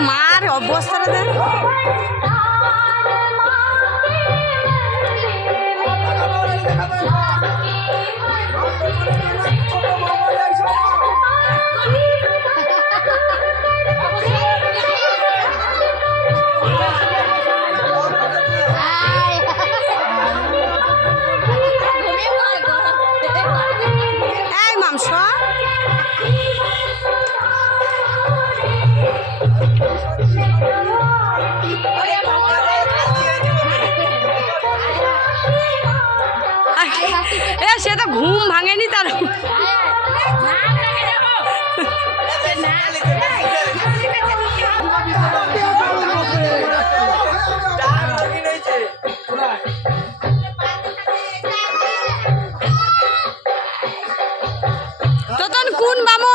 মার অবস্থাটা এ সে তো ঘুম ভাঙেনি তার। কোন বামো?